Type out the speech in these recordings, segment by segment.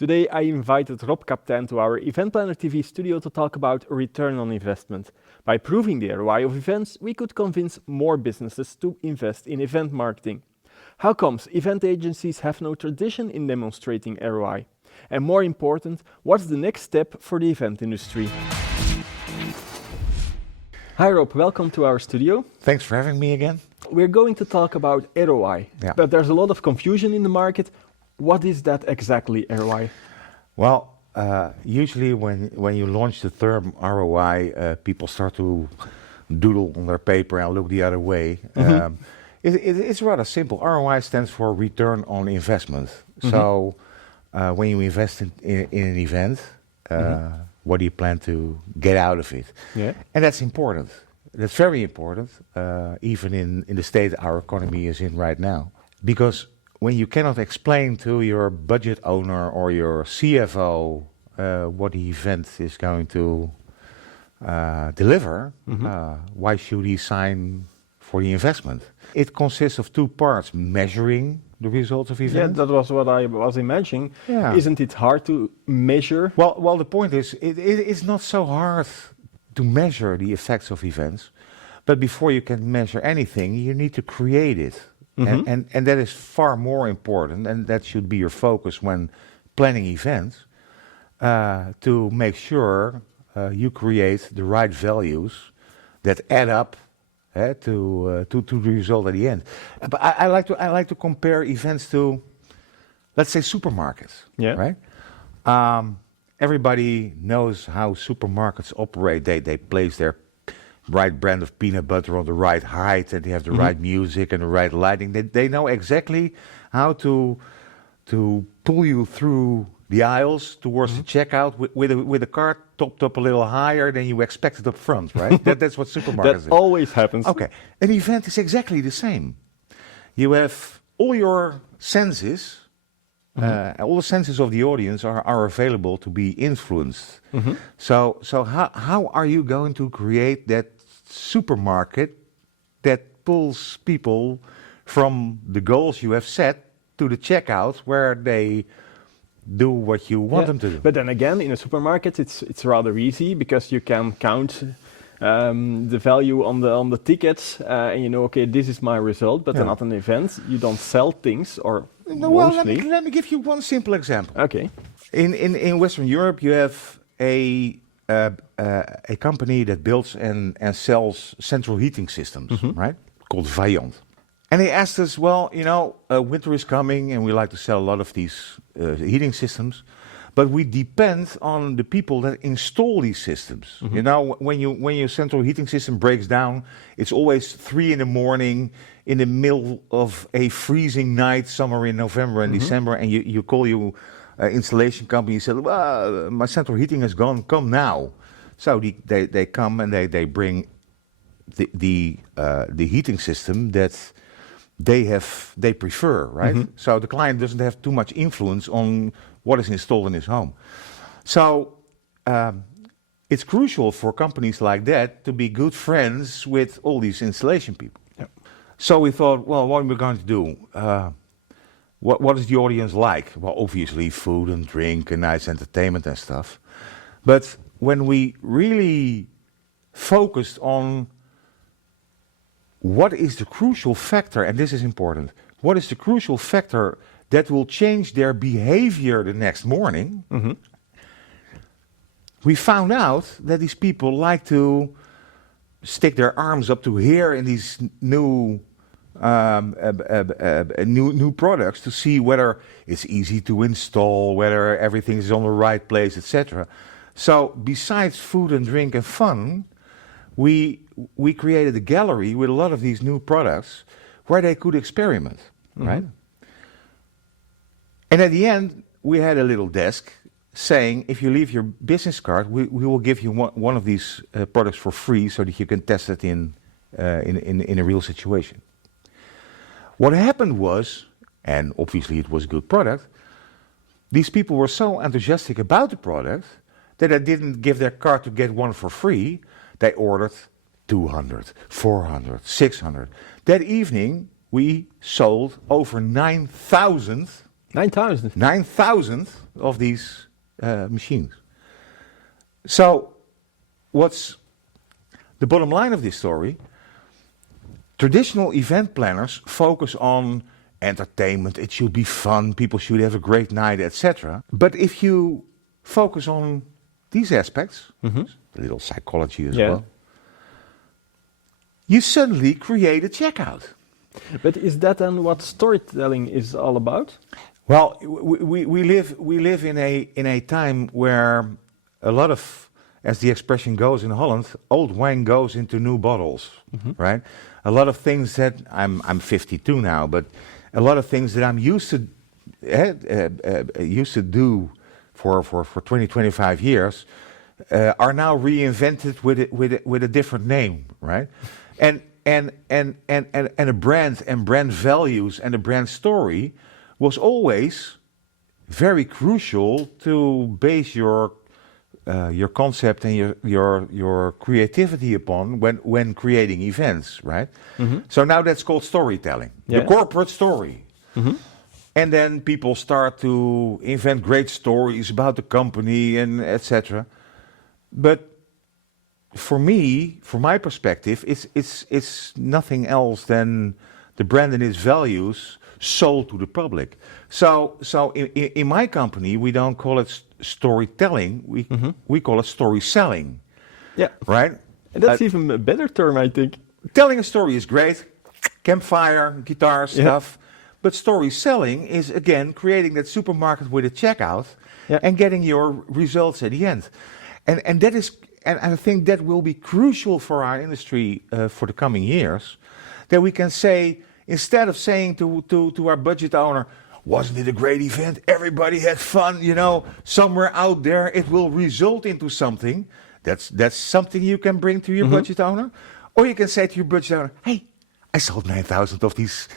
Today I invited Rob Kaptein to our Event Planner TV studio to talk about return on investment. By proving the ROI of events, we could convince more businesses to invest in event marketing. How comes event agencies have no tradition in demonstrating ROI? And more important, what's the next step for the event industry? Hi Rob, welcome to our studio. Thanks for having me again. We're going to talk about ROI, but there's a lot of confusion in the market. What is that exactly, ROI? Well, usually when you launch the term ROI, people start to doodle on their paper and look the other way. It's rather simple. ROI stands for return on investment. So when you invest in an event, what do you plan to get out of it? Yeah. And that's important. That's very important, even in the state our economy is in right now. Because when you cannot explain to your budget owner or your CFO what the event is going to deliver, why should he sign for the investment? It consists of two parts: measuring the results of events. Yeah, that was what I was imagining. Yeah. Isn't it hard to measure? Well, the point is, it's not so hard to measure the effects of events, but before you can measure anything, you need to create it. And that is far more important, and that should be your focus when planning events, to make sure you create the right values that add up to the result at the end. But I like to compare events to, let's say, supermarkets. Yeah. Right. Everybody knows how supermarkets operate. They place their right brand of peanut butter on the right height, and they have the right music and the right lighting. They know exactly how to pull you through the aisles towards the checkout with a cart topped up a little higher than you expected up front, right? That's what supermarkets do. That always happens. Okay. An event is exactly the same. You have all your senses, all the senses of the audience are available to be influenced. So how are you going to create that supermarket that pulls people from the goals you have set to the checkout where they do what you want them to do? But then again, in a supermarket, it's rather easy because you can count the value on the tickets, and you know, okay, this is my result. But at an event, you don't sell things, or mostly. Well, let me give you one simple example. Okay. In Western Europe, you have a company that builds and sells central heating systems, right? Called Vaillant. And they asked us, well, you know, winter is coming and we like to sell a lot of these heating systems, but we depend on the people that install these systems. You know, when your central heating system breaks down, it's always 3 a.m. in the middle of a freezing night, somewhere in November and December, and you call your installation company and say, well, my central heating is gone, come now. So they come and they bring the heating system that they prefer, right? So the client doesn't have too much influence on what is installed in his home. So it's crucial for companies like that to be good friends with all these installation people. Yep. So we thought, well, what are we going to do? What is the audience like? Well, obviously food and drink and nice entertainment and stuff. But when we really focused on what is the crucial factor, and this is important, what is the crucial factor that will change their behavior the next morning, we found out that these people like to stick their arms up to here in these new products to see whether it's easy to install, whether everything is on the right place, etc. So besides food and drink and fun, we created a gallery with a lot of these new products where they could experiment, right? And at the end, we had a little desk saying, if you leave your business card, we will give you one of these products for free so that you can test it in a real situation. What happened was, and obviously it was a good product, these people were so enthusiastic about the product that they didn't give their card to get one for free. They ordered 200, 400, 600. That evening, we sold over 9,000 9,000. 9,000 of these machines. So, what's the bottom line of this story? Traditional event planners focus on entertainment, it should be fun, people should have a great night, etc. But if you focus on these aspects, a little psychology as well, you suddenly create a checkout. But is that then what storytelling is all about? Well, we live in a time where a lot of, as the expression goes in Holland, old wine goes into new bottles, right? A lot of things that I'm 52 now, but a lot of things that I'm used to do for 20, 25 years are now reinvented with a different name, right? And a brand and brand values and a brand story was always very crucial to base your concept and your creativity upon when creating events, right? So now that's called storytelling, the corporate story. And then people start to invent great stories about the company and etc. But for me, from my perspective, it's nothing else than the brand and its values sold to the public. So in my company, we don't call it storytelling. We call it story selling. Yeah. Right? And that's even a better term, I think. Telling a story is great. Campfire, guitar stuff. But story selling is, again, creating that supermarket with a checkout and getting your results at the end. And that is, and I think that will be crucial for our industry for the coming years, that we can say, instead of saying to our budget owner, wasn't it a great event? Everybody had fun, you know, somewhere out there it will result into something. That's something you can bring to your budget owner. Or you can say to your budget owner, hey, I sold 9,000 of these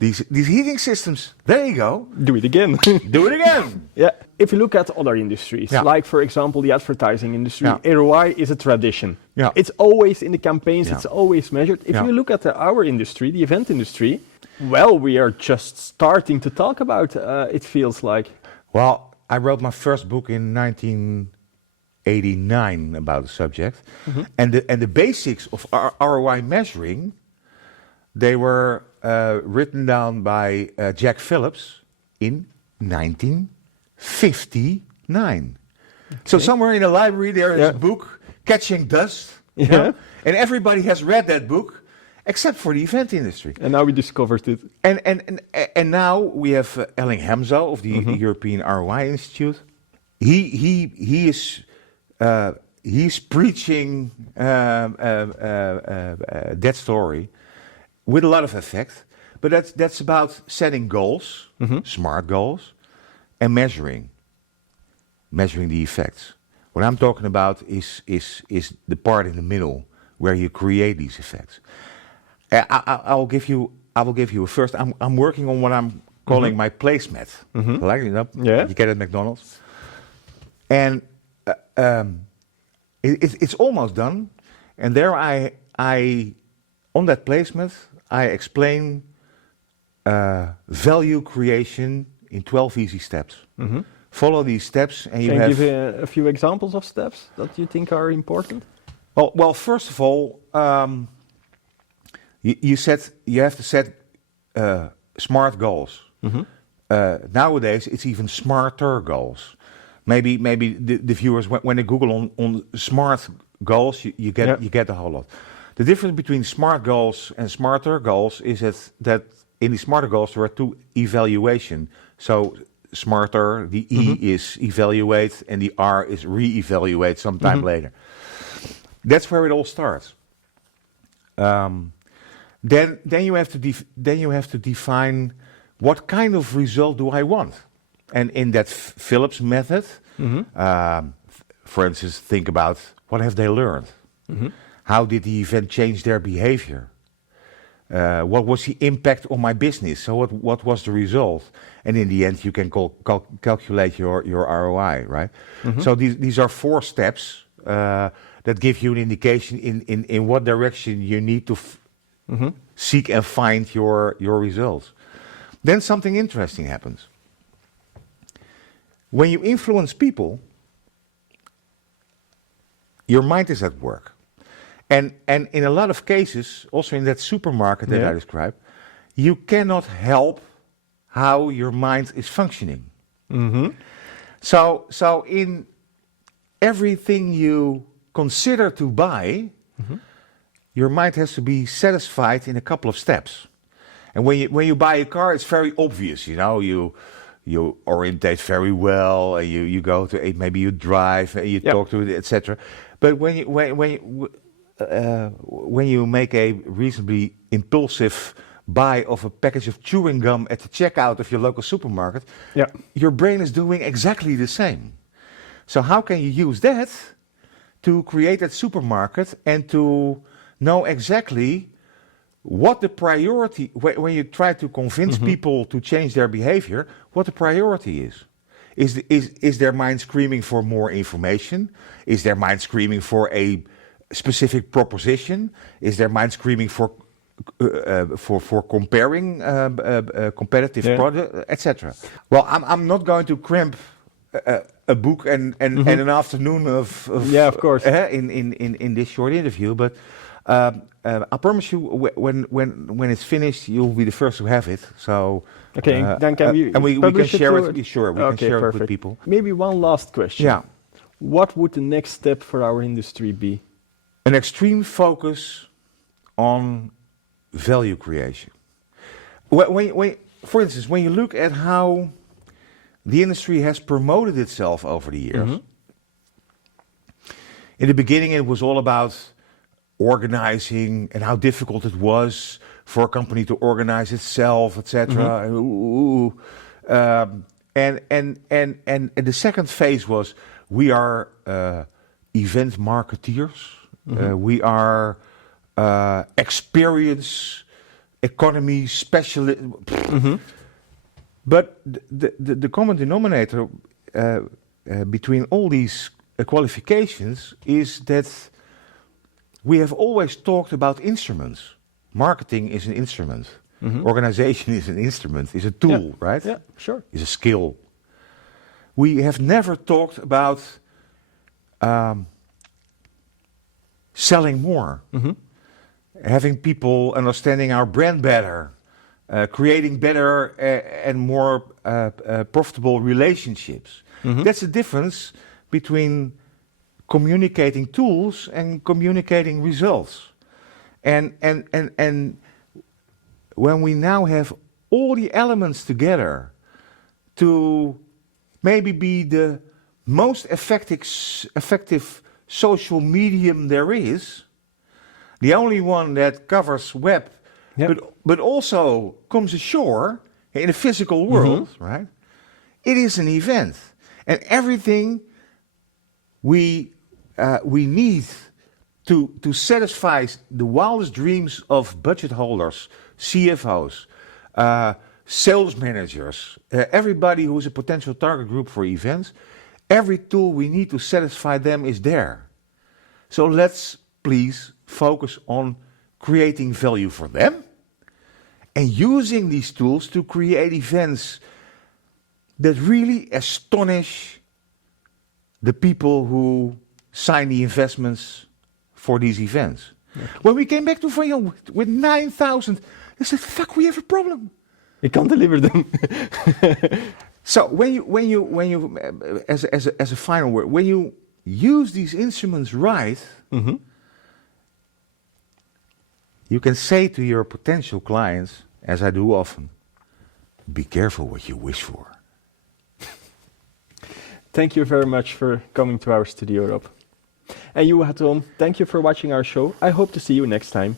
heating systems. There you go. Do it again. Do it again. Yeah. If you look at other industries, like for example the advertising industry, ROI is a tradition. Yeah. It's always in the campaigns, it's always measured. If you look at our industry, the event industry, well, we are just starting to talk about it feels like. Well, I wrote my first book in 1989 about the subject. And the basics of ROI measuring, they were written down by Jack Phillips in 1959. So somewhere in the library there is a book, Catching Dust. You know? And everybody has read that book, except for the event industry. And now we discovered it. And now we have Elling Hamzo of the European ROI Institute. He's preaching that story with a lot of effect, but that's about setting goals, smart goals, and measuring the effects. What I'm talking about is the part in the middle where you create these effects. I will give you a first. I'm working on what I'm calling my placemat. Like you get it at McDonald's, and it's almost done. And there I on that placemat I explain value creation in 12 easy steps. Follow these steps, and you have. Can you give a few examples of steps that you think are important? Well, first of all, you have to set smart goals. Nowadays, it's even smarter goals. Maybe the viewers, when they Google on smart goals, you get a whole lot. The difference between smart goals and smarter goals is that in the smarter goals there are two evaluation. So smarter, the E is evaluate, and the R is re-evaluate sometime later. That's where it all starts. Then you have to define what kind of result do I want, and in that Phillips method, for instance, think about what have they learned. How did the event change their behavior? What was the impact on my business? So what was the result? And in the end, you can calculate your ROI, right? So these are 4 steps that give you an indication in what direction you need to seek and find your results. Then something interesting happens. when you influence people, your mind is at work. And in a lot of cases, also in that supermarket that I described, you cannot help how your mind is functioning. So in everything you consider to buy, your mind has to be satisfied in a couple of steps. And when you buy a car, it's very obvious, you know, you orientate very well, and you go to maybe you drive, and you talk to it, etc. But when you make a reasonably impulsive buy of a package of chewing gum at the checkout of your local supermarket, your brain is doing exactly the same. So how can you use that to create that supermarket and to know exactly what the priority, when you try to convince people to change their behavior, what the priority is. Is their mind screaming for more information? Is their mind screaming for a specific proposition? Is their mind screaming for comparing competitive products, etc.? Well, I'm not going to cramp a book and an afternoon of course in this short interview, but I promise you, when it's finished, you'll be the first to have it. So then can we and we can share it. to Sure, we can share it with people. Maybe one last question. Yeah. What would the next step for our industry be? An extreme focus on value creation. For instance, when you look at how the industry has promoted itself over the years, in the beginning it was all about organizing and how difficult it was for a company to organize itself, etc. And the second phase was we are event marketeers. We are experience economy specialists. But the common denominator between all these qualifications is that we have always talked about instruments. Marketing is an instrument. Organization is an instrument, is a tool, right? Yeah, sure. Is a skill. We have never talked about selling more, having people understanding our brand better, creating better and more profitable relationships. That's the difference between communicating tools and communicating results. And when we now have all the elements together to maybe be the most effective social medium there is, the only one that covers web, but also comes ashore in a physical world, right? It is an event. And everything we need to satisfy the wildest dreams of budget holders, CFOs, sales managers, everybody who is a potential target group for events, every tool we need to satisfy them is there. So let's please focus on creating value for them and using these tools to create events that really astonish the people who sign the investments for these events. When we came back to Vaillant with 9,000, they said, "Fuck, we have a problem. We can't deliver them." So when you as a final word, when you use these instruments right, you can say to your potential clients, as I do often, be careful what you wish for. Thank you very much for coming to our studio, Rob. And you at home, thank you for watching our show. I hope to see you next time.